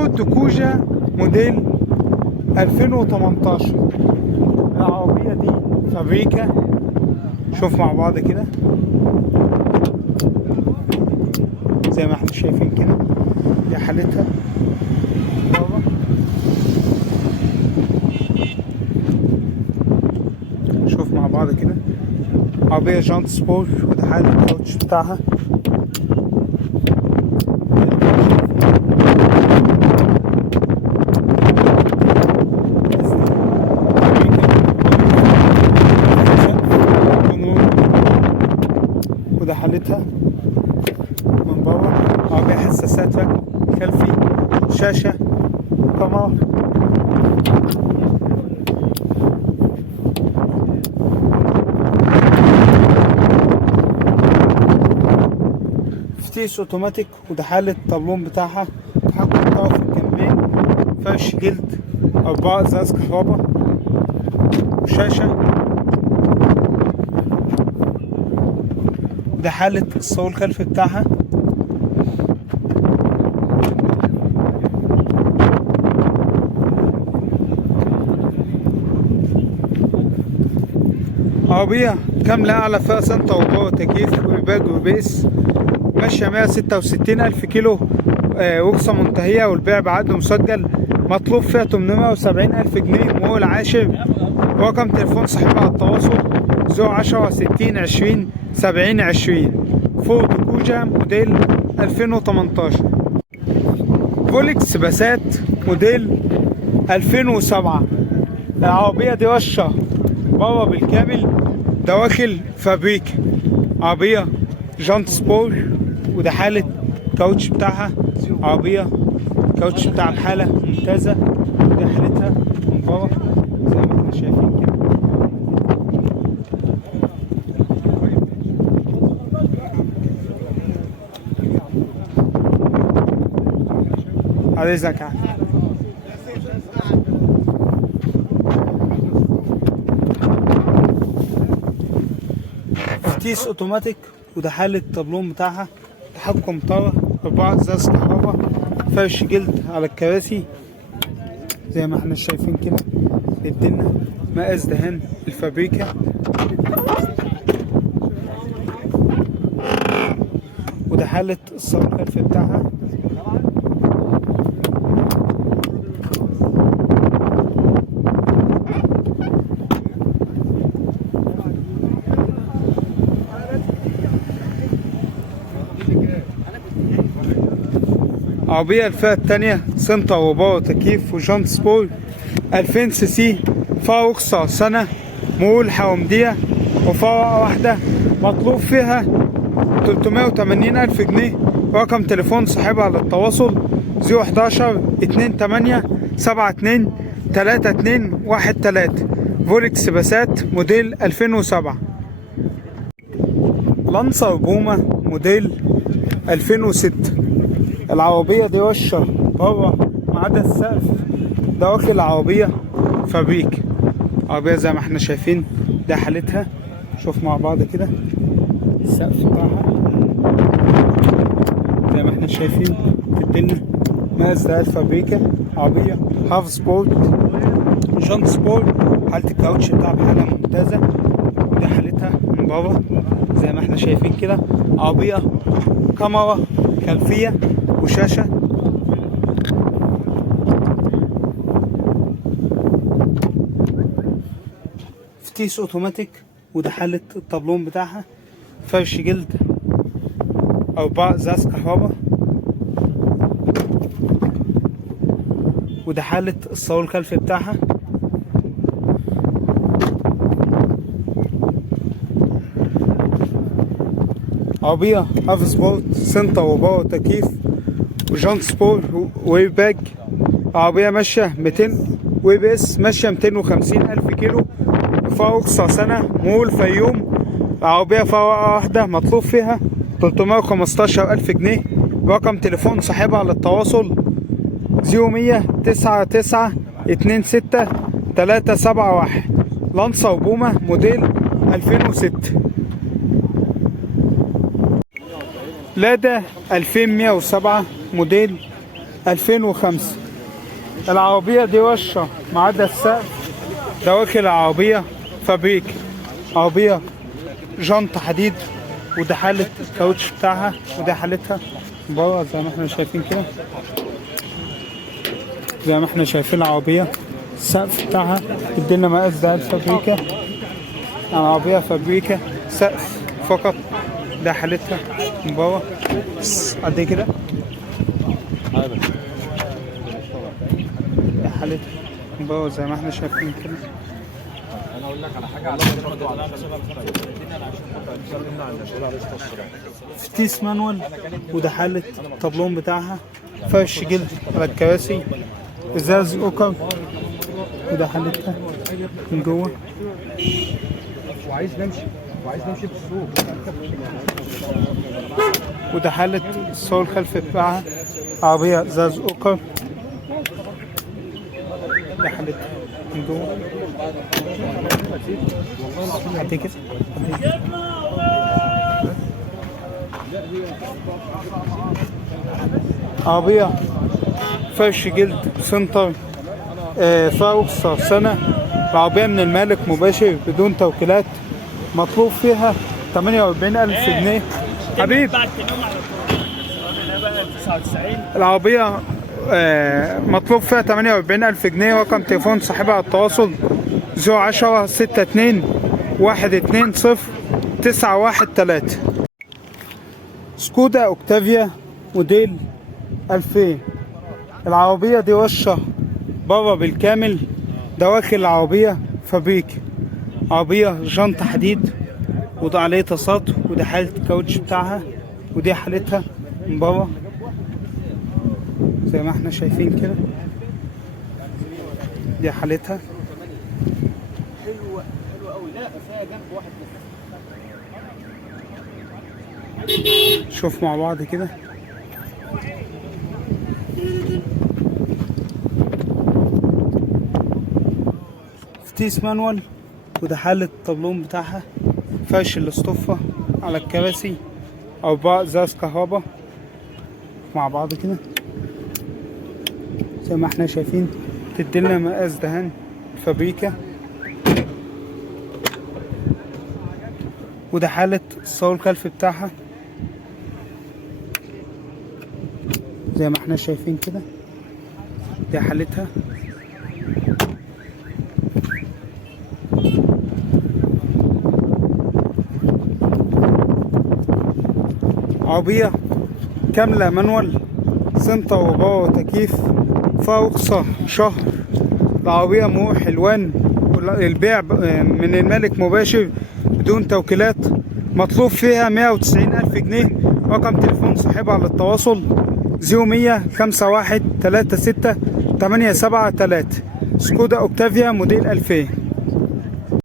فورد كوجا موديل 2018. العربية دي فابريكا، شوف مع بعض كده زي ما احنا شايفين كده، دي حالتها بره. شوف مع بعض كده، عربية جانت سبور، وده حال الكاوتش بتاعها. وده حالتها من بره. عربية حساسات ركب خلفي، شاشة، كاميرا. فتيس اوتوماتيك، وده حالة الطابلون بتاعها، تحكم طرف الجنبين، فرش جلد، 4 ازاز كهرباء، وشاشة. ده حالة الصاروخ الخلفي بتاعها. عربية كاملة أعلى فئة سنتر وباور تكييف وإيباج وبيس، ماشية 166,000 كيلو، رخصة منتهية والبيع بعقد مسجل. مطلوب فيها 870,000 جنيه، وهو العاشر. رقم تليفون صاحبها على التواصل 010 60 20 70 20. فورد كوجا موديل 2018. فولكس باسات موديل 2007. العربية دي رشة بره بالكامل، دواخل فابريكا. عربية جانت سبور، وده حالة الكاوتش بتاعها. عربية الكاوتش بتاعها بحالة ممتازة، ودي حالتها من بره زي ما احنا شايفين كده. على اذنك يعني. فتيس اوتوماتيك، وده حالة الطابلون بتاعها، تحكم طارة، 4 ازاز كهرباء، فرش جلد على الكراسي زي ما احنا شايفين كده. الدنيا مقاس دهان الفابريكا. وده حالة الصاروخ الخلفي بتاعها. عربية الفئة التانية، سنتر وباور تكييف وجانت سبور، 2000 سي سي، فيها رخصة سنة، مرور حوامدية، وفرقة واحدة. مطلوب فيها 380,000 جنيه. رقم تليفون صاحبها على التواصل 011 28 72 32 13. فولكس باسات موديل 2007. لانسر بومة موديل 2006. العربية دي رشة بره ما عدا السقف، دواخل العربية فابريك. عربية زي ما احنا شايفين، ده حالتها. شوف مع بعض كده السقف بتاعها زي ما احنا شايفين في الدنيا، مقاس ده الفابريكا. عربية هاف سبورت، جانت سبورت، حالة الكاوتش بتاعها بحالة ممتازة، ودي حالتها من بره زي ما احنا شايفين كده. عربية كاميرا خلفية وشاشة. فتيس اوتوماتيك، وده حالة الطابلون بتاعها، فرش جلد، 4 ازاز كهرباء، وده حالة الصاروخ الخلفي بتاعها. عربية هاف سبورت، سنتر وباور تكييف وجانت سبور ويباج. عربية ماشية 200 وي بي اس، ماشية 250,000 كيلو، فيها رخصة سنة، مول الفيوم. عربية فيها ورقة واحدة، مطلوب فيها 315,000 جنيه. رقم تليفون صاحبها على التواصل 0100 99 26 371. لانسر بومة موديل 2006. لادا 2107 موديل 2005. العربية دي وشة ما عدا السقف، دواخل العربية فابريك. عربية جنط حديد، وده حالة الكاوتش بتاعها، وده حالتها بره زي ما احنا شايفين كده. زي ما احنا شايفين العربية السقف بتاعها ادينا مقاس ده الفابريكا. العربية فابريكا سقف فقط، ده حالتها من بره قد ايه كده. ده حالتها من بره زي ما احنا شايفين كده. انا اقول لك على حاجه على فتيس مانوال، وده حالة الطبلون بتاعها. فرش جلد على الكراسي، ازاز اوكر، وده حالتها من جوه. وعايز نمشي بالسوق. وده حالة الصور الخلفي بتاعها. عربية ازاز اوكر، ده حالتها من جوه. قد كده عربية فرش جلد سنتر، فيها رخصة سنة. العربية من المالك مباشر بدون توكيلات. مطلوب فيها 48,000 جنيه. حبيب العربية مطلوب فيها 48,000 جنيه. رقم تليفون صاحبها على التواصل 010 62 120 913. سكودا اوكتافيا موديل 2000. العربية دي وشة بره بالكامل، دواخل العربية فابريك. عربية جنط حديد، وده عليه تصاط، وده حالة الكاوتش بتاعها، ودي حالتها من بره زي ما احنا شايفين كده. دي حالتها. حلوه قوي. لا فيها جنب واحد بس. شوف مع بعض كده. فتيس مانوال، وده حالة الطبلون بتاعها. فرش الاصطفة على الكراسي، 4 ازاز كهربا مع بعض كده زي ما احنا شايفين. تديلنا مقاس دهان فابريكا. وده حالة الصور الخلفي بتاعها زي ما احنا شايفين كده. دي حالتها. عربية كاملة مانوال، سنتر وباور وتكييف، فيها رخصة شهر. العربية مو حلوان، البيع من المالك مباشر بدون توكيلات. مطلوب فيها 190,000 جنيه. رقم تليفون صاحبها على التواصل 0100 51 36 873. سكودا اوكتافيا موديل 2000.